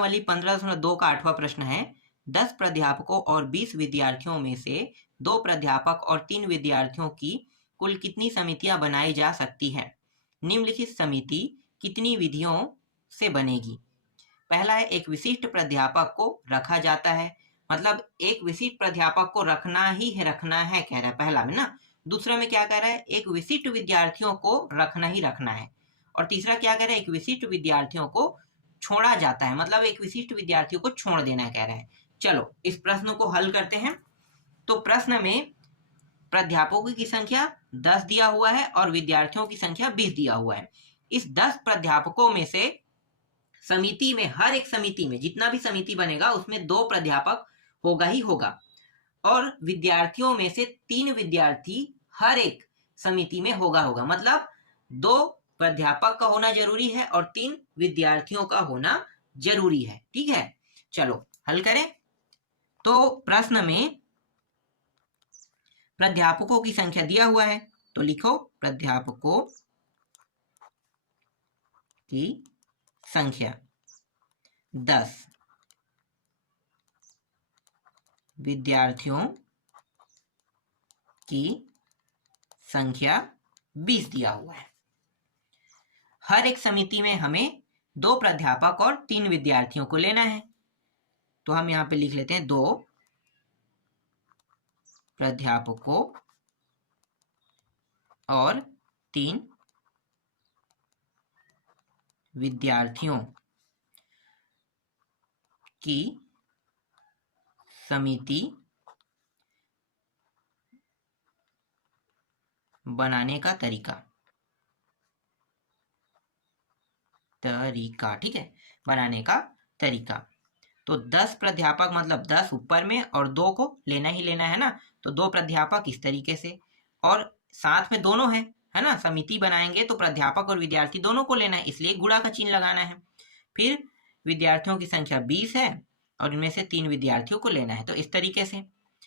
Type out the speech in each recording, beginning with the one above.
प्रश्नावली 15.2 का 8वां प्रश्न है, 10 प्राध्यापकों और 20 विद्यार्थियों में से 2 प्राध्यापक और 3 विद्यार्थियों की कुल कितनी समितियां बनाई जा सकती हैं? निम्नलिखित समिति कितनी विधियों से बनेगी? पहला है, एक विशिष्ट प्राध्यापक को रखा जाता है, मतलब एक विशिष्ट प्राध्यापक को रखना है कह रहा है पहला में ना। दूसरा में क्या कह रहा है, एक विशिष्ट विद्यार्थियों को रखना है। और तीसरा क्या कह रहा है, एक विशिष्ट विद्यार्थियों को छोड़ा जाता है, मतलब एक विशिष्ट विद्यार्थियों को छोड़ देना कह रहा है। चलो इस प्रश्न को हल करते हैं। तो प्रश्न में प्राध्यापकों की संख्या 10 दिया हुआ है और विद्यार्थियों की संख्या 20 दिया हुआ है। इस 10 प्राध्यापकों में से समिति में, हर एक समिति में जितना भी समिति बनेगा उसमें 2 प्राध्यापक होगा ही होगा, और विद्यार्थियों में से 3 विद्यार्थी हर एक समिति में होगा, मतलब 2 प्राध्यापक का होना जरूरी है और 3 विद्यार्थियों का होना जरूरी है। ठीक है, चलो हल करें। तो प्रश्न में प्राध्यापकों की संख्या दिया हुआ है, तो लिखो प्राध्यापकों की संख्या 10, विद्यार्थियों की संख्या 20 दिया हुआ है। हर एक समिति में हमें 2 प्राध्यापक और 3 विद्यार्थियों को लेना है, तो हम यहां पे लिख लेते हैं 2 प्राध्यापकों और 3 विद्यार्थियों की समिति बनाने का तरीका। ठीक है, बनाने का तरीका। तो 10 प्राध्यापक मतलब 10 ऊपर में और 2 को लेना ही लेना है ना, तो 2 प्राध्यापक इस तरीके से, और साथ में दोनों है ना, समिति बनाएंगे तो प्राध्यापक और विद्यार्थी दोनों को लेना है, इसलिए गुणा का चिन्ह लगाना है। फिर विद्यार्थियों की संख्या 20 है और इनमें से 3 विद्यार्थियों को लेना है, तो इस तरीके से।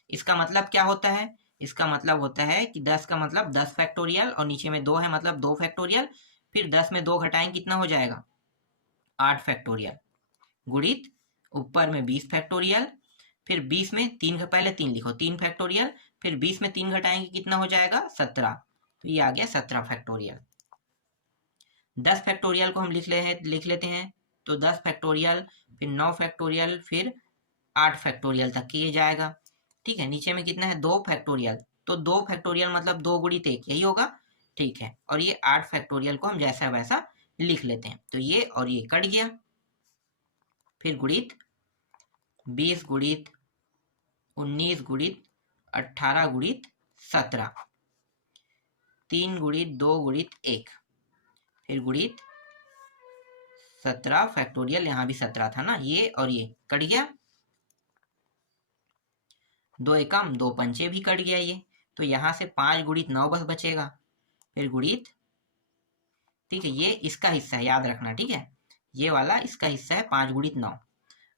इसका मतलब क्या होता है, इसका मतलब होता है कि 10 का मतलब 10 फैक्टोरियल और नीचे में 2 है मतलब 2 फैक्टोरियल, फिर 10 में 2 घटाएंगे कितना हो जाएगा 8 फैक्टोरियल, गुणित ऊपर में 20 फैक्टोरियल, फिर 20 में 3 का पहले 3 लिखो 3 फैक्टोरियल, फिर 20 में 3 घटाएंगे कितना हो जाएगा 17, तो ये आ गया 17 फैक्टोरियल। 10 फैक्टोरियल को हम लिख लेते हैं, तो 10 फैक्टोरियल, फिर 9 फैक्टोरियल, फिर 8 फैक्टोरियल तक ये जाएगा। ठीक है, नीचे में कितना है 2 फैक्टोरियल, तो 2 फैक्टोरियल मतलब 2 गुणित 1 यही होगा। ठीक है, और ये 8 फैक्टोरियल को हम जैसा वैसा लिख लेते हैं, तो ये और ये कट गया, फिर गुणित 20 गुणित 19 गुणित 18 गुणित 17, 3 गुणित 2 गुणित 1, फिर गुणित 17 फैक्टोरियल, यहां भी 17 था ना, ये और ये कट गया, 2 एकम 2 पंचे भी कट गया ये, तो यहां से 5 गुणित 9 बस बचेगा, फिर गुणित, ठीक है, ये इसका हिस्सा है याद रखना। ठीक है, ये वाला इसका हिस्सा है 5 गुणित 9।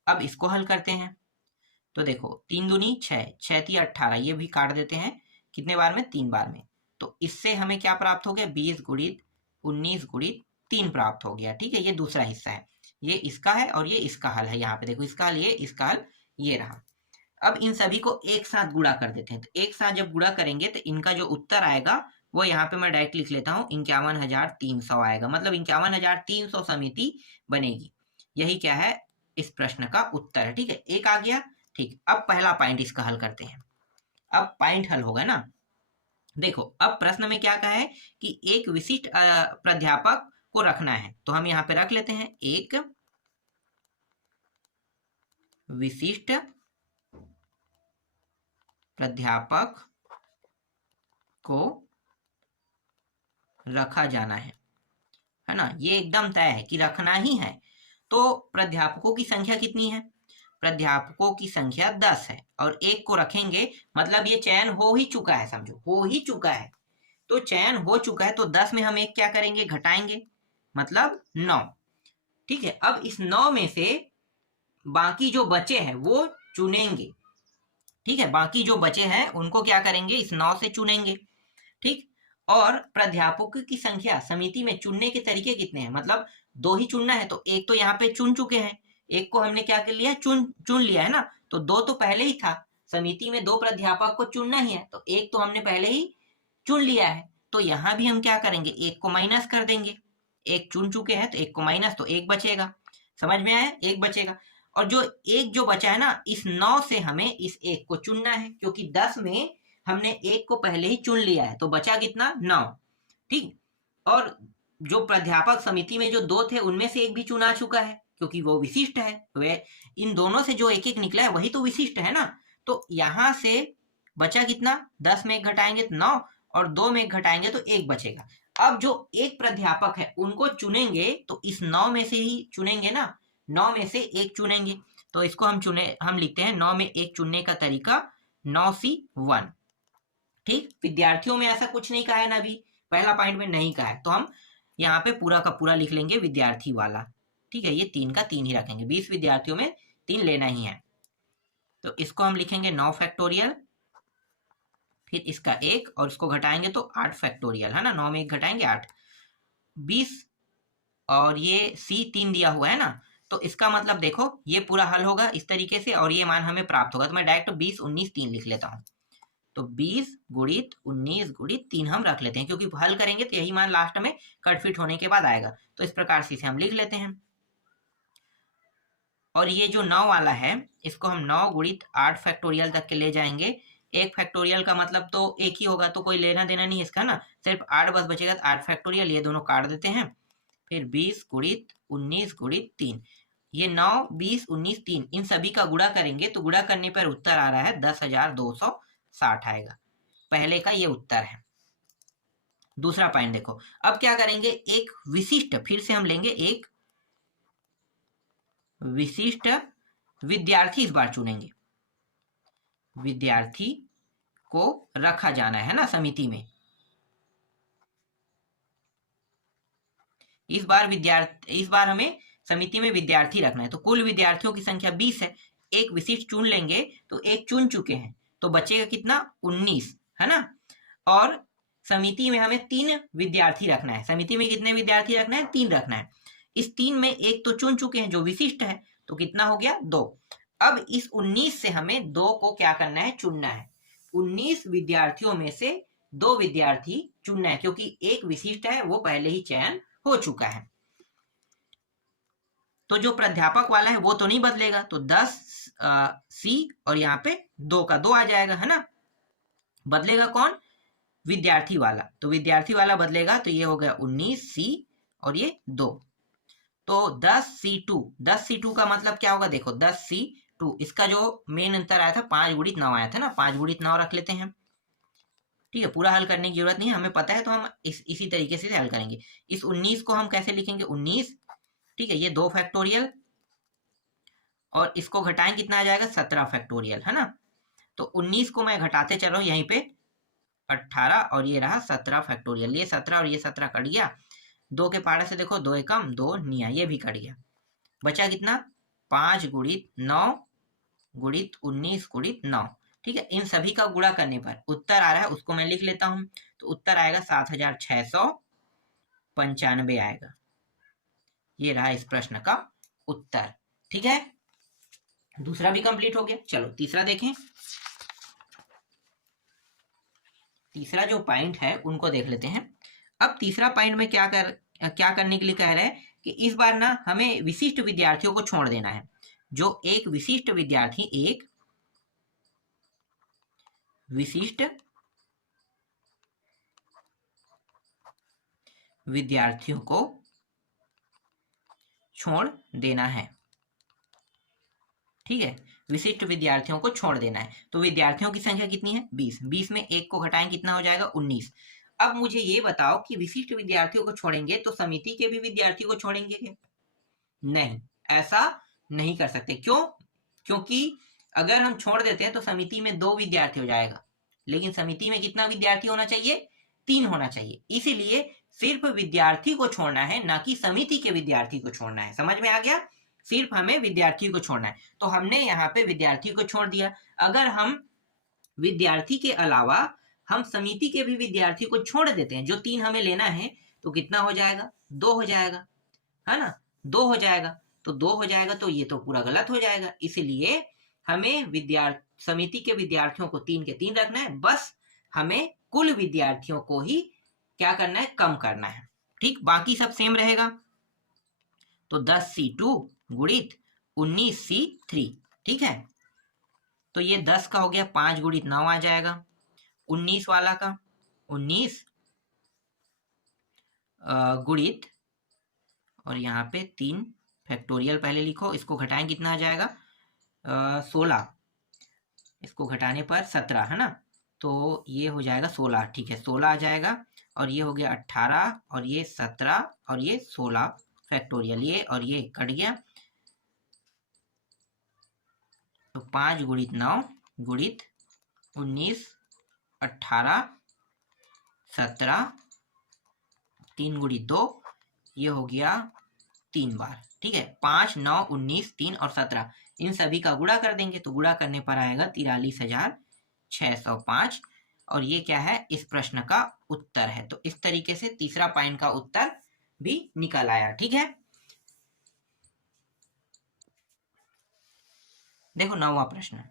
अब इसको हल करते हैं, तो देखो 3 दूनी 6, 6 3 18, ये भी काट देते हैं कितने बार में 3 बार में, तो इससे हमें क्या प्राप्त हो गया 20 गुणित 19 गुणित 3 प्राप्त हो गया। ठीक है, ये दूसरा हिस्सा है, ये इसका है और ये इसका हल है, यहाँ पे देखो इसका हल ये, इसका हल ये रहा। अब इन सभी को एक साथ गुणा कर देते हैं, तो एक साथ जब गुणा करेंगे तो इनका जो उत्तर आएगा वो यहाँ पे मैं डायरेक्ट लिख लेता हूँ 51,300 आएगा, मतलब 51,300 समिति बनेगी। यही क्या है इस प्रश्न का उत्तर है। ठीक है, एक आ गया। ठीक, अब पहला पॉइंट इसका हल करते हैं, अब पॉइंट हल होगा ना। देखो अब प्रश्न में क्या कहा है कि एक विशिष्ट प्राध्यापक को रखना है, तो हम यहाँ पे रख लेते हैं एक विशिष्ट प्राध्यापक को रखा जाना है ना, ये एकदम तय है कि रखना ही है। तो प्राध्यापकों की संख्या कितनी है, प्राध्यापकों की संख्या 10 है और एक को रखेंगे, मतलब ये चयन हो ही चुका है, समझो हो ही चुका है, तो चयन हो चुका है, तो 10 में हम एक क्या करेंगे घटाएंगे, मतलब 9। ठीक है, अब इस 9 में से बाकी जो बचे हैं वो चुनेंगे। ठीक है, बाकी जो बचे हैं उनको क्या करेंगे इस 9 से चुनेंगे। ठीक, और प्राध्यापकों की संख्या समिति में चुनने के तरीके कितने हैं, मतलब 2 ही चुनना है, तो एक तो यहाँ पे चुन चुके हैं, एक को हमने क्या कर लिया, चुन लिया है ना, तो दो तो पहले ही था, समिति में दो प्राध्यापक को चुनना ही है, तो एक तो हमने पहले ही चुन लिया है, तो यहाँ भी हम क्या करेंगे, एक को माइनस कर देंगे, एक चुन चुके हैं तो एक को माइनस, तो एक बचेगा, समझ में आया, एक बचेगा। और जो एक जो बचा है ना, इस 9 से हमें इस एक को चुनना है, क्योंकि 10 में हमने एक को पहले ही चुन लिया है, तो बचा कितना, 9, ठीक। और जो प्राध्यापक समिति में जो दो थे उनमें से एक भी चुना चुका है, क्योंकि वो विशिष्ट है, वे इन दोनों से जो एक एक निकला है वही तो विशिष्ट है ना, तो यहां से बचा कितना, 10 में एक घटाएंगे तो 9, और 2 में एक घटाएंगे तो 1 बचेगा। अब जो एक प्राध्यापक है उनको चुनेंगे तो इस 9 में से ही चुनेंगे ना, 9 में से एक चुनेंगे, तो इसको हम लिखते हैं 9 में एक चुनने का तरीका 9C1, ठीक। विद्यार्थियों में ऐसा कुछ नहीं कहा है ना, अभी पहला पॉइंट में नहीं कहा है, तो हम यहाँ पे पूरा का पूरा लिख लेंगे विद्यार्थी वाला, ठीक है, ये 3 का 3 ही रखेंगे, 20 विद्यार्थियों में 3 लेना ही है, तो इसको हम लिखेंगे 9 फैक्टोरियल, फिर इसका 1 और इसको घटाएंगे तो 8 फैक्टोरियल, है ना, 9 में 1 घटाएंगे 8, 20, और ये C3 दिया हुआ है ना, तो इसका मतलब देखो ये पूरा हल होगा इस तरीके से, और ये मान हमें प्राप्त होगा, तो मैं डायरेक्ट 20 19 3 लिख लेता हूँ, तो 20 गुणित 19 गुणित 3 हम रख लेते हैं, क्योंकि हल करेंगे तो यही मान लास्ट में कटफिट होने के बाद आएगा, तो इस प्रकार से इसे हम लिख लेते हैं। और ये जो 9 वाला है इसको हम 9 गुणित 8 फैक्टोरियल तक के ले जाएंगे, एक फैक्टोरियल का मतलब तो एक ही होगा, तो कोई लेना देना नहीं इसका ना, सिर्फ 8 बस बचेगा, तो 8 फैक्टोरियल, ये दोनों काट देते हैं, फिर 20 गुणित 19 गुणित 3, ये 9 20 19 3 इन सभी का गुणा करेंगे, तो गुणा करने पर उत्तर आ रहा है 10,260 आएगा, पहले का ये उत्तर है। दूसरा पॉइंट देखो, अब क्या करेंगे, एक विशिष्ट, फिर से हम लेंगे एक विशिष्ट विद्यार्थी इस बार चुनेंगे, विद्यार्थी को रखा जाना है ना समिति में, इस बार हमें समिति में विद्यार्थी रखना है, तो कुल विद्यार्थियों की संख्या 20 है, एक विशिष्ट चुन लेंगे तो एक चुन चुके हैं, तो बचेगा कितना, 19, है ना, और समिति में हमें 3 विद्यार्थी रखना है, समिति में कितने विद्यार्थी रखना है, 3 रखना है, इस 3 में एक तो चुन चुके हैं जो विशिष्ट है, तो कितना हो गया, 2। अब इस 19 से हमें 2 को क्या करना है, चुनना है, 19 विद्यार्थियों में से 2 विद्यार्थी चुनना है, क्योंकि एक विशिष्ट है वो पहले ही चयन हो चुका है, तो जो प्राध्यापक वाला है वो तो नहीं बदलेगा, तो 10C और यहाँ पे 2 का 2 आ जाएगा, है ना, बदलेगा कौन, विद्यार्थी वाला, तो विद्यार्थी वाला बदलेगा, तो ये हो गया 19C और ये 2, तो 10C2 का मतलब क्या होगा, देखो 10C2, इसका जो मेन अंतर आया था 5 गुणित 9 आया था ना, 5 गुणित 9 रख लेते हैं, ठीक है, पूरा हल करने की जरूरत नहीं है, हमें पता है, तो हम इसी तरीके से हल करेंगे। इस 19 को हम कैसे लिखेंगे, 19, ठीक है, ये 2 फैक्टोरियल, और इसको घटाएं कितना आ जाएगा, 17 फैक्टोरियल, है ना, तो 19 को मैं घटाते चल रहा हूँ, यहीं पे 18 और ये रहा 17 फैक्टोरियल, ये 17 और ये 17 कट गया, 2 के पारे से देखो 2 एकम 2 निया, ये भी कट गया, बचा कितना, 5 गुणित 9 गुणित 19 गुणित 9, ठीक है, इन सभी का गुणा करने पर उत्तर आ रहा है, उसको मैं लिख लेता हूं, तो उत्तर आएगा 7,695 आएगा, ये रहा इस प्रश्न का उत्तर, ठीक है, दूसरा भी कंप्लीट हो गया। चलो तीसरा देखें, तीसरा जो पॉइंट है उनको देख लेते हैं। अब तीसरा पॉइंट में क्या करने के लिए कह रहे हैं कि इस बार ना हमें विशिष्ट विद्यार्थियों को छोड़ देना है, जो एक विशिष्ट विद्यार्थी, एक विशिष्ट विद्यार्थियों को छोड़ देना है, ठीक है, विशिष्ट विद्यार्थियों को छोड़ देना है, तो विद्यार्थियों की संख्या कितनी है, 20, 20 में एक को घटाएं कितना हो जाएगा, 19। अब मुझे ये बताओ कि विशिष्ट विद्यार्थियों को छोड़ेंगे तो समिति के भी विद्यार्थी को छोड़ेंगे क्या, नहीं, ऐसा नहीं कर सकते, क्यों, क्योंकि अगर हम छोड़ देते हैं तो समिति में 2 विद्यार्थी हो जाएगा, लेकिन समिति में कितना विद्यार्थी होना चाहिए, 3 होना चाहिए, इसीलिए सिर्फ विद्यार्थी को छोड़ना है, ना कि समिति के विद्यार्थी को छोड़ना है, समझ में आ गया, सिर्फ हमें विद्यार्थी को छोड़ना है, तो हमने यहाँ पे विद्यार्थी को छोड़ दिया। अगर हम विद्यार्थी के अलावा हम समिति के भी विद्यार्थी को छोड़ देते हैं, जो 3 हमें लेना है, तो कितना हो जाएगा, 2 हो जाएगा, है ना, 2 हो जाएगा। तो 2 हो जाएगा, तो ये तो पूरा गलत हो जाएगा। इसलिए हमें समिति के विद्यार्थियों को 3 के 3 रखना है, बस हमें कुल विद्यार्थियों को ही क्या करना है, कम करना है। ठीक, बाकी सब सेम रहेगा। तो 10C2 गुणित 19C3, ठीक है। तो ये 10 का हो गया, 5 गुणित 9 आ जाएगा। 19 वाला का 19 गुणित, और यहाँ पे 3 फैक्टोरियल पहले लिखो, इसको घटाएं कितना आ जाएगा, 16, इसको घटाने पर 17, है ना। तो ये हो जाएगा 16, ठीक है, 16 आ जाएगा। और ये हो गया 18, और ये 17, और ये 16 फैक्टोरियल, ये और ये कट गया। तो 5 गुणित 9 गुणित 19, 18, 17, 3 गुणित 2, ये हो गया 3 बार, ठीक है। 5, 9, 19, 3 और 17, इन सभी का गुणा कर देंगे, तो गुणा करने पर आएगा 43,605, और ये क्या है, इस प्रश्न का उत्तर है। तो इस तरीके से तीसरा पॉइंट का उत्तर भी निकल आया, ठीक है। देखो 9वां प्रश्न,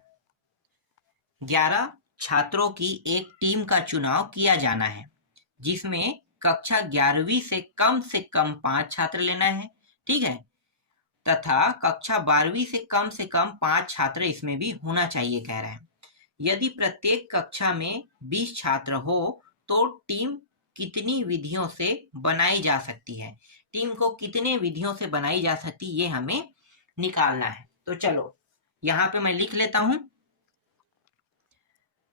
11 छात्रों की एक टीम का चुनाव किया जाना है, जिसमें कक्षा 11वीं से कम 5 छात्र लेना है, ठीक है, तथा कक्षा 12वीं से कम 5 छात्र इसमें भी होना चाहिए, कह रहे हैं। यदि प्रत्येक कक्षा में 20 छात्र हो तो टीम कितनी विधियों से बनाई जा सकती है, टीम को कितने विधियों से बनाई जा सकती, ये हमें निकालना है। तो चलो यहाँ पे मैं लिख लेता हूं।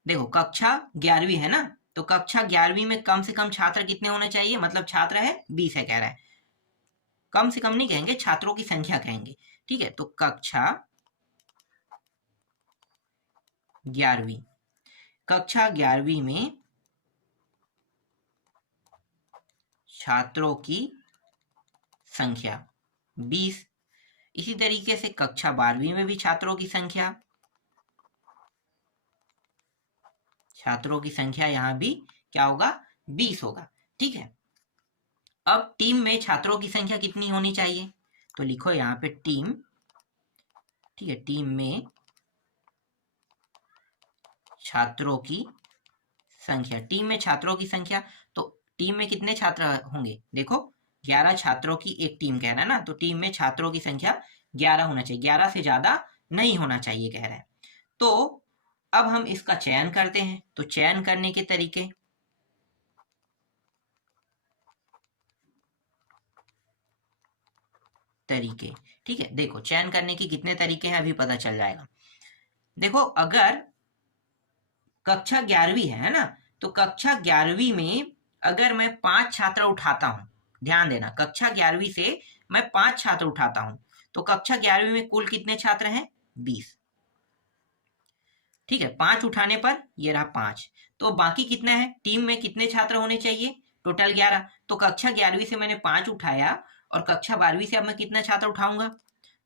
देखो कक्षा 11वीं है ना, तो कक्षा 11वीं में कम से कम छात्र कितने होने चाहिए, मतलब छात्र है 20 है, कह रहा है। कम से कम नहीं कहेंगे, छात्रों की संख्या कहेंगे, ठीक है। तो कक्षा 11वीं, कक्षा 11वीं में छात्रों की संख्या 20। इसी तरीके से कक्षा 12वीं में भी छात्रों की संख्या यहां भी क्या होगा, 20 होगा, ठीक है। अब टीम में छात्रों की संख्या कितनी होनी चाहिए, तो लिखो यहाँ पे टीम, ठीक है, टीम में छात्रों की संख्या, टीम में छात्रों की संख्या, तो टीम में कितने छात्र होंगे, देखो 11 छात्रों की एक टीम कह रहा है ना, तो टीम में छात्रों की संख्या 11 होना चाहिए, 11 से ज्यादा नहीं होना चाहिए, कह रहा है। तो अब हम इसका चयन करते हैं, तो चयन करने के तरीके, ठीक है। देखो चयन करने के कितने तरीके हैं अभी पता चल जाएगा। देखो अगर कक्षा 11वीं है ना, तो कक्षा 11वीं में अगर मैं 5 छात्र उठाता हूं, ध्यान देना, कक्षा 11वीं से मैं 5 छात्र उठाता हूं, तो कक्षा 11वीं में कुल कितने छात्र हैं, 20, ठीक है। 5 उठाने पर ये रहा 5, तो बाकी कितना है, टीम में कितने छात्र होने चाहिए, टोटल 11। तो कक्षा 11वीं से मैंने 5 उठाया, और कक्षा 12वीं से अब मैं कितना छात्र उठाऊंगा,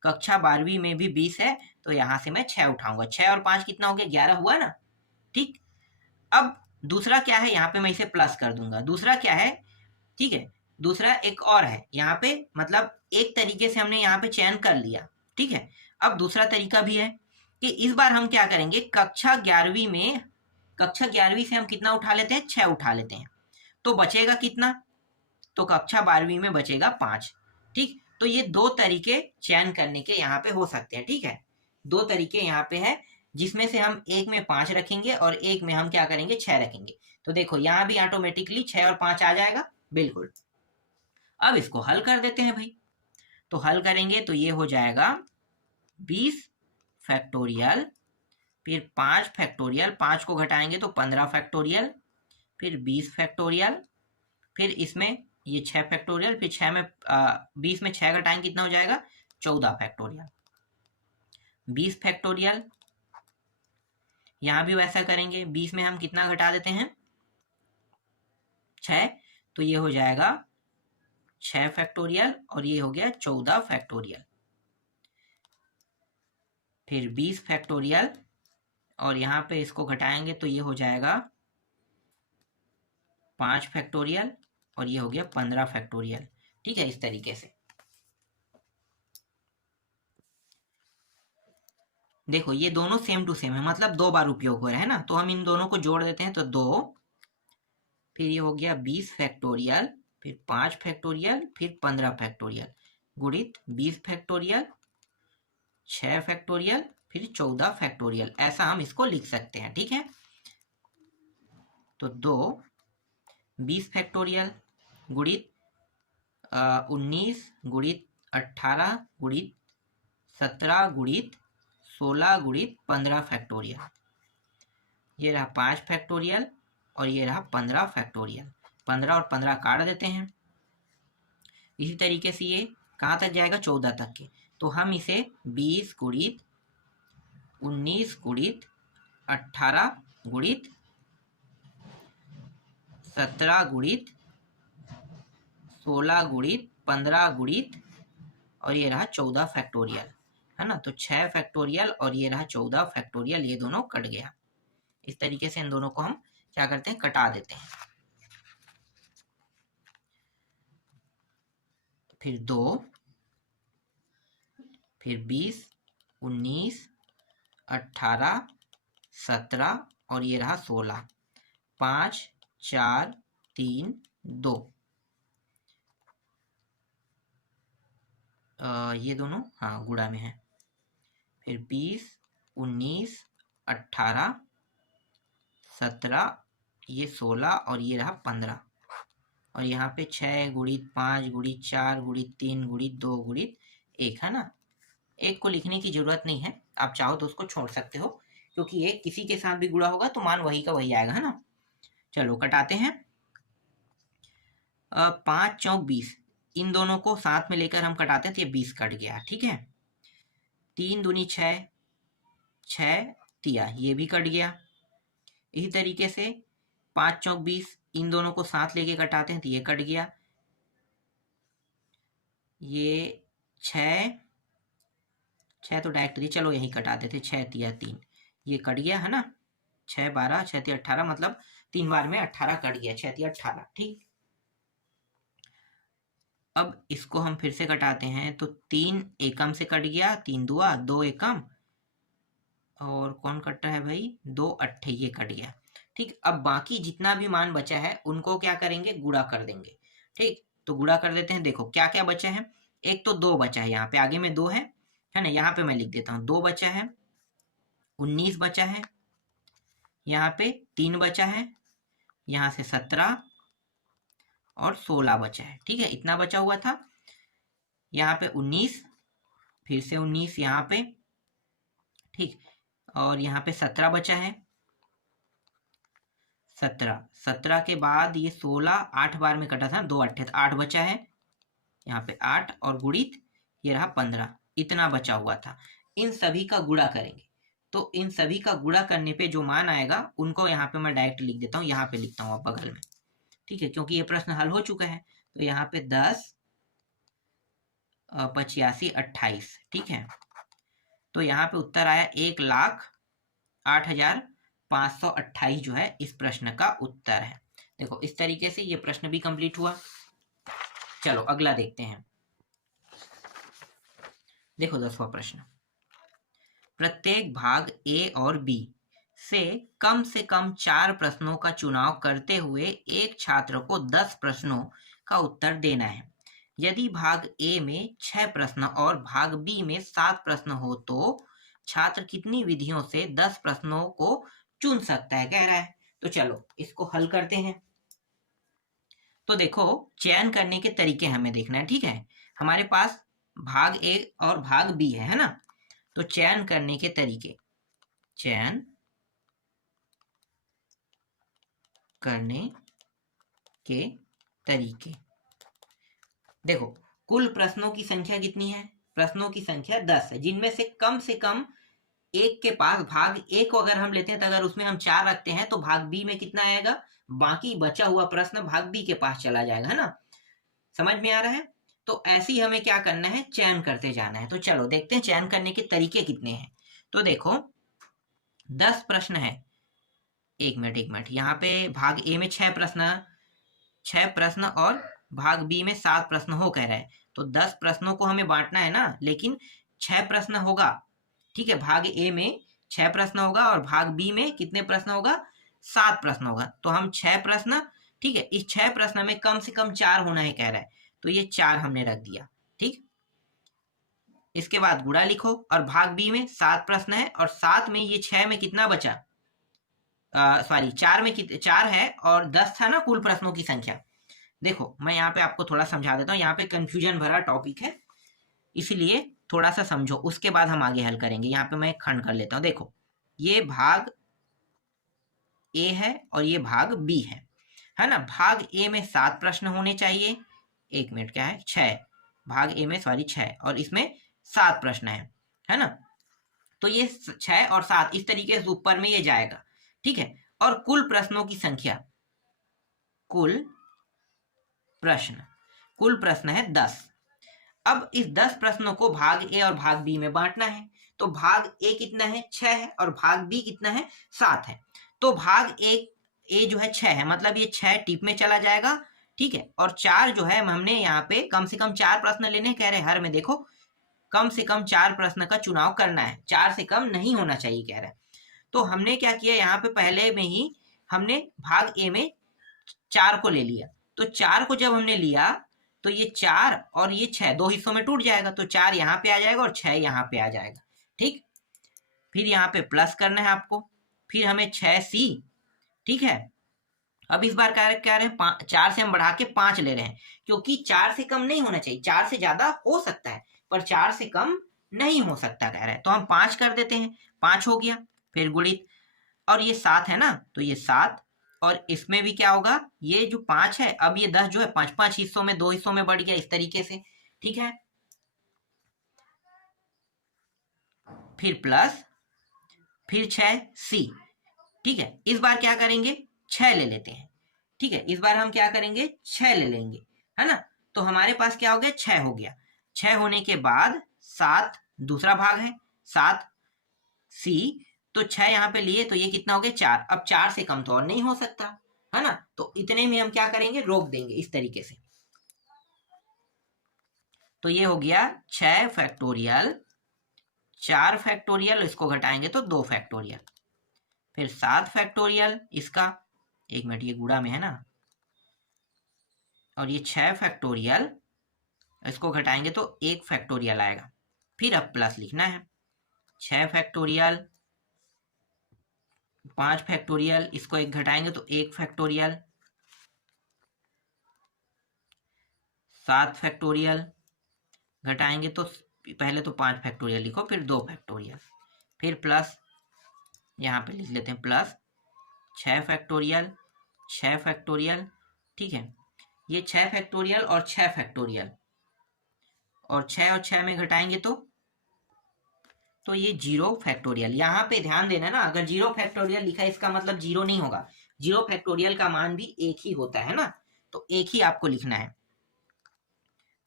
कक्षा 12वीं में भी 20 है, तो यहां से मैं 6 उठाऊंगा, 6 और 5 कितना हो गया, 11 हुआ ना, ठीक। अब दूसरा क्या है, यहाँ पे मैं इसे प्लस कर दूंगा, दूसरा क्या है, ठीक है, दूसरा एक और है यहाँ पे, मतलब एक तरीके से हमने यहाँ पे चयन कर लिया, ठीक है। अब दूसरा तरीका भी है कि इस बार हम क्या करेंगे, कक्षा 11वीं से हम कितना उठा लेते हैं, 6 उठा लेते हैं, तो बचेगा कितना, तो कक्षा 12वीं में बचेगा 5, ठीक। तो ये 2 तरीके चयन करने के यहाँ पे हो सकते हैं, ठीक है। 2 तरीके यहाँ पे है, जिसमें से हम एक में 5 रखेंगे और एक में हम क्या करेंगे, 6 रखेंगे। तो देखो यहाँ भी ऑटोमेटिकली 6 और 5 आ जाएगा, बिल्कुल। अब इसको हल कर देते हैं भाई, तो हल करेंगे तो ये हो जाएगा 20 फैक्टोरियल, फिर 5 फैक्टोरियल, 5 को घटाएंगे तो 15 फैक्टोरियल, फिर 20 फैक्टोरियल, फिर इसमें ये 6 फैक्टोरियल, फिर 6 में 20 में 6 घटाएंगे कितना हो जाएगा, 14 फैक्टोरियल, 20 फैक्टोरियल। यहां भी वैसा करेंगे, 20 में हम कितना घटा देते हैं, 6, तो ये हो जाएगा 6 फैक्टोरियल, और ये हो गया 14 फैक्टोरियल, फिर 20 फैक्टोरियल, और यहाँ पे इसको घटाएंगे तो ये हो जाएगा 5 फैक्टोरियल, और ये हो गया 15 फैक्टोरियल, ठीक है, इस तरीके से। देखो ये दोनों सेम टू सेम है, मतलब 2 बार उपयोग हो रहा है ना, तो हम इन दोनों को जोड़ देते हैं तो 2, फिर ये हो गया 20 फैक्टोरियल, फिर 5 फैक्टोरियल, फिर 15 फैक्टोरियल, गुणित 20 फैक्टोरियल, 6 फैक्टोरियल, फिर 14 फैक्टोरियल। ऐसा हम इसको लिख सकते हैं, ठीक है। तो 2 20 फैक्टोरियल गुणित 19 गुणित 18 गुणित 17 गुणित 16 गुणित 15 फैक्टोरियल, ये रहा 5 फैक्टोरियल और ये रहा 15 फैक्टोरियल। 15 और 15 काट देते हैं। इसी तरीके से ये कहाँ तक जाएगा, 14 तक के। तो हम इसे 20 गुणित 19 गुणित 18 गुणित 17 गुणित 16 गुणित 15 गुणित और ये रहा 14 फैक्टोरियल, है ना। तो 6 फैक्टोरियल और ये रहा 14 फैक्टोरियल, ये दोनों कट गया। इस तरीके से इन दोनों को हम क्या करते हैं, कटा देते हैं। फिर 2, फिर 20, 19, 18, 17 और ये रहा 16, 5, 4, 3, 2, ये दोनों हाँ गुणा में है। फिर 20, 19, 18, 17, ये 16 और ये रहा 15 और यहाँ पे 6 गुणित 5 गुणित 4 गुणित 3 गुणित 2 गुणित 1, है ना। एक को लिखने की जरूरत नहीं है, आप चाहो तो उसको छोड़ सकते हो, क्योंकि ये किसी के साथ भी गुणा होगा तो मान वही का वही आएगा, है ना। चलो कटाते हैं। 5 चौक 20, इन दोनों को साथ में लेकर हम कटाते हैं तो ये 20 कट गया, ठीक है। 3 दूनी 6, 6 तिया, ये भी कट गया। इसी तरीके से 5 चौक 20, इन दोनों को साथ लेके कटाते हैं तो ये कट गया। ये 6 तो डायरेक्टली चलो यही कटा देते, 6 तिया 3, ये कट गया, है ना। 6 12, 6 तिया 18, मतलब 3 बार में 18 कट गया, 6 तिया 18, ठीक। अब इसको हम फिर से कटाते हैं तो 3 एकम से कट गया, 3 दुआ 2 एकम, और कौन कट रहा है भाई, 2 अट्ठे, ये कट गया, ठीक। अब बाकी जितना भी मान बचा है उनको क्या करेंगे, गुणा कर देंगे, ठीक। तो गुणा कर देते हैं। देखो क्या क्या बचा है, एक तो 2 बचा है, यहाँ पे आगे में 2 है ना। यहाँ पे मैं लिख देता हूँ 2 बचा है, 19 बचा है, यहाँ पे 3 बचा है, यहाँ से 17 और 16 बचा है, ठीक है। इतना बचा हुआ था। यहाँ पे 19, फिर से 19 यहाँ पे, ठीक। और यहाँ पे 17 बचा है, 17 के बाद ये 16, 8 बार में कटा था, 2 अट्ठे, 8 बचा है, यहाँ पे 8 और गुणित ये रहा 15, इतना बचा हुआ था। इन सभी का गुणा करेंगे, तो इन सभी का गुणा करने पे जो मान आएगा उनको यहाँ पे मैं डायरेक्ट लिख देता हूँ, यहाँ पे लिखता हूँ अब बगल में, ठीक है, क्योंकि ये प्रश्न हल हो चुका है। तो यहाँ पे 10, 85, 28, ठीक है। तो यहाँ पे उत्तर आया 1,08,528 जो है इस प्रश्न का उत्तर है। देखो इस तरीके से ये प्रश्न भी कंप्लीट हुआ। चलो अगला देखते हैं। देखो 10वां प्रश्न, प्रत्येक भाग ए और बी से कम 4 प्रश्नों का चुनाव करते हुए एक छात्र को 10 प्रश्नों का उत्तर देना है। यदि भाग ए में 6 प्रश्न और भाग बी में 7 प्रश्न हो तो छात्र कितनी विधियों से 10 प्रश्नों को चुन सकता है, कह रहा है। तो चलो इसको हल करते हैं। तो देखो चयन करने के तरीके हमें देखना है, ठीक है। हमारे पास भाग ए और भाग बी है ना। तो चयन करने के तरीके, चयन करने के तरीके, देखो कुल प्रश्नों की संख्या कितनी है, प्रश्नों की संख्या 10 है, जिनमें से कम एक के पास भाग ए को अगर हम लेते हैं तो अगर उसमें हम 4 रखते हैं तो भाग बी में कितना आएगा, बाकी बचा हुआ प्रश्न भाग बी के पास चला जाएगा, है ना। समझ में आ रहा है। तो ऐसे ही हमें क्या करना है, चयन करते जाना है। तो चलो देखते हैं चयन करने के तरीके कितने हैं। तो देखो 10 प्रश्न है, एक मिनट, यहाँ पे भाग ए में 6 प्रश्न और भाग बी में 7 प्रश्न हो कह रहा है। तो 10 प्रश्नों को हमें बांटना है ना, लेकिन 6 प्रश्न होगा, ठीक है, भाग ए में 6 प्रश्न होगा और भाग बी में कितने प्रश्न होगा, 7 प्रश्न होगा। तो हम 6 प्रश्न, ठीक है, इस 6 प्रश्न में कम से कम 4 होना है कह रहा है, तो ये 4 हमने रख दिया। ठीक, इसके बाद गुणा लिखो और भाग बी में 7 प्रश्न है और 7 में ये 6 में कितना बचा, सॉरी 4 में 4 है और 10 था ना कुल प्रश्नों की संख्या। देखो मैं यहाँ पे आपको थोड़ा समझा देता हूँ, यहाँ पे कंफ्यूजन भरा टॉपिक है, इसीलिए थोड़ा सा समझो, उसके बाद हम आगे हल करेंगे। यहाँ पे मैं खंड कर लेता हूँ। देखो ये भाग ए है और ये भाग बी है ना। भाग ए में 7 प्रश्न होने चाहिए, 1 मिनट, क्या है 6, भाग ए में सॉरी 6 और इसमें 7 प्रश्न है ना। तो ये 6 और 7 इस तरीके से ऊपर में ये जाएगा, ठीक है। और कुल प्रश्नों की संख्या, कुल प्रश्न है 10। अब इस 10 प्रश्नों को भाग ए और भाग बी में बांटना है। तो भाग ए कितना है, 6 है और भाग बी कितना है, 7 है। तो भाग ए जो है 6 है, मतलब ये 6 टिप में चला जाएगा, ठीक है। और 4 जो है हमने यहाँ पे कम से कम 4 प्रश्न लेने कह रहे हैं, हर में देखो कम से कम 4 प्रश्न का चुनाव करना है, 4 से कम नहीं होना चाहिए कह रहा है। तो हमने क्या किया, यहाँ पे पहले में ही हमने भाग ए में 4 को ले लिया। तो 4 को जब हमने लिया तो ये 4 और ये 6 दो हिस्सों में टूट जाएगा, तो 4 यहाँ पे आ जाएगा और 6 यहाँ पे आ जाएगा, ठीक। फिर यहाँ पे प्लस करना है आपको, फिर हमें 6C, ठीक है। अब इस बार क्या रहे हैं, 4 से हम बढ़ा के 5 ले रहे हैं, क्योंकि 4 से कम नहीं होना चाहिए, 4 से ज्यादा हो सकता है पर 4 से कम नहीं हो सकता कह रहे हैं। तो हम 5 कर देते हैं, 5 हो गया, फिर गुणित, और ये 7 है ना, तो ये 7, और इसमें भी क्या होगा, ये जो 5 है, अब ये 10 जो है 5-5 हिस्सों में, 2 हिस्सों में बढ़ गया इस तरीके से, ठीक है। फिर प्लस, फिर 6C, ठीक है। इस बार क्या करेंगे, 6 ले लेते हैं, ठीक है। इस बार हम क्या करेंगे, 6 ले लेंगे, है ना। तो हमारे पास क्या हो गया, 6 हो गया। 6 होने के बाद 7 दूसरा भाग है, 7C, तो 6 यहाँ पे लिए तो ये कितना हो गया, 4। अब 4 से कम तो और नहीं हो सकता, है ना। तो इतने में हम क्या करेंगे, रोक देंगे इस तरीके से। तो ये हो गया 6 फैक्टोरियल, 4 फैक्टोरियल, इसको घटाएंगे तो 2 फैक्टोरियल, फिर 7 फैक्टोरियल, इसका 1 मिनट ये गुणा में है ना, और ये 6 फैक्टोरियल, इसको घटाएंगे तो 1 फैक्टोरियल आएगा। फिर अब प्लस लिखना है, 6 फैक्टोरियल, 5 फैक्टोरियल, इसको 1 घटाएंगे तो 1 फैक्टोरियल, 7 फैक्टोरियल, घटाएंगे तो पहले तो 5 फैक्टोरियल लिखो, फिर 2 फैक्टोरियल, फिर प्लस, यहाँ पे लिख लेते हैं प्लस 6 फैक्टोरियल, 6 फैक्टोरियल, ठीक है। ये 6 फैक्टोरियल और 6 फैक्टोरियल, और 6 और 6 में घटाएंगे तो ये 0 फैक्टोरियल। यहाँ पे ध्यान देना ना, अगर 0 फैक्टोरियल लिखा है इसका मतलब 0 नहीं होगा, 0 फैक्टोरियल का मान भी 1 ही होता है ना, तो 1 ही आपको लिखना है।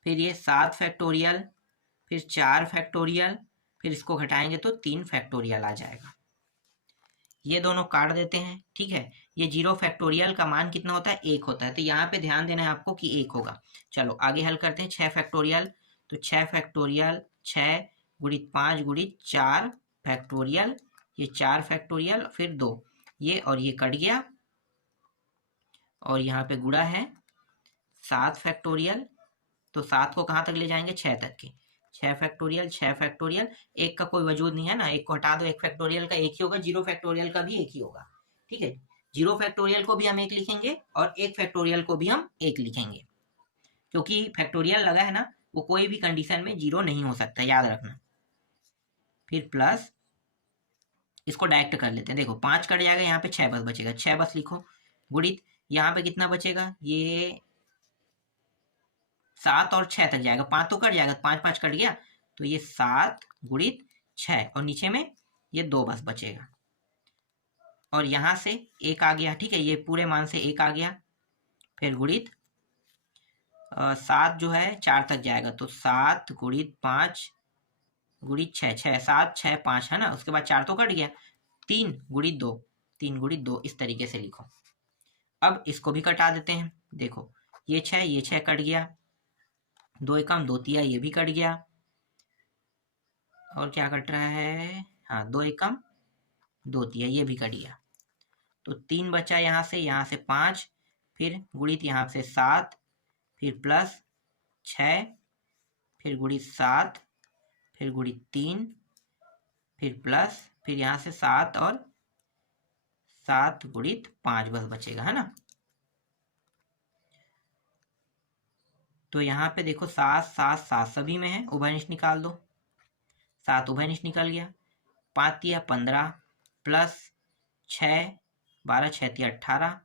फिर ये 7 फैक्टोरियल, फिर 4 फैक्टोरियल, फिर इसको घटाएंगे तो 3 फैक्टोरियल आ जाएगा। ये दोनों काट देते हैं, ठीक है। ये 0 फैक्टोरियल का मान कितना होता है, 1 होता है, तो यहाँ पे ध्यान देना है आपको कि 1 होगा। चलो आगे हल करते हैं। 6 फैक्टोरियल, तो 6 फैक्टोरियल, 6 गुणित 5 गुणित 4 फैक्टोरियल, ये 4 फैक्टोरियल, फिर 2, ये और ये कट गया, और यहाँ पे गुणा है 7 फैक्टोरियल, तो 7 को कहाँ तक ले जाएंगे, 6 तक के, 6 फैक्टोरियल, 6 फैक्टोरियल, 1 का कोई वजूद नहीं है ना, 1 को हटा दो, 1 फैक्टोरियल का 1 ही होगा, 0 फैक्टोरियल का भी 1 ही होगा, ठीक है। 0 फैक्टोरियल को भी हम 1 लिखेंगे और 1 फैक्टोरियल को भी हम 1 लिखेंगे, क्योंकि फैक्टोरियल लगा है ना, वो कोई भी कंडीशन में 0 नहीं हो सकता, याद रखना। फिर प्लस, इसको डायरेक्ट कर लेते हैं, देखो 5 कट जाएगा, यहाँ पे 6 बस बचेगा, 6 बस लिखो, गुणित यहाँ पे कितना बचेगा, ये 7 और 6 तक जाएगा, 5 तो कट जाएगा, 5 5 कट गया, तो ये 7 गुणित 6, और नीचे में ये 2 बस बचेगा, और यहाँ से 1 आ गया, ठीक है, ये पूरे मान से 1 आ गया, फिर गुणित 7 जो है 4 तक जाएगा, तो 7 गुणित 5 गुणित 6, 6 7 6 5 है ना, उसके बाद 4 तो कट गया, 3 गुणित 2, 3 गुणित 2, इस तरीके से लिखो। अब इसको भी कटा देते हैं, देखो ये 6 कट गया, 2 एकम 2 तिया, ये भी कट गया, और क्या कट रहा है, हाँ 2 एकम 2 तिया, ये भी कट गया। तो 3 बचा यहाँ से 5, फिर गुणित यहाँ से 7, फिर प्लस 6, फिर गुणित 7, फिर गुणित 3, फिर प्लस, फिर यहाँ से 7 और 7 गुणित 5 बस बचेगा, है ना। तो यहाँ पे देखो 7 7 7 सभी में है, उभयनिष्ठ निकाल दो। 7 उभयनिष्ठ निकल गया। 5 तिया 15 प्लस 6 12, 6 तिया 18,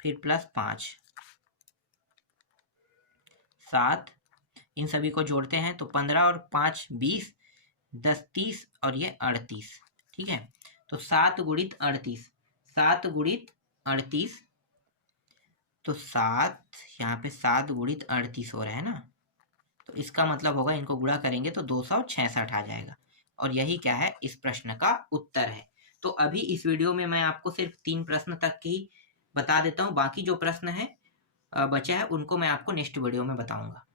फिर प्लस 5 7, इन सभी को जोड़ते हैं तो 15 और 5 20, 10 30 और ये 38, ठीक है। तो 7 गुणित 38, 7 गुणित 38, तो 7 यहाँ पे 7 गुणित 38 हो रहा है ना, तो इसका मतलब होगा इनको गुणा करेंगे तो 266 आ जाएगा। और यही क्या है, इस प्रश्न का उत्तर है। तो अभी इस वीडियो में मैं आपको सिर्फ 3 प्रश्न तक ही बता देता हूँ, बाकी जो प्रश्न है बचा है उनको मैं आपको नेक्स्ट वीडियो में बताऊंगा।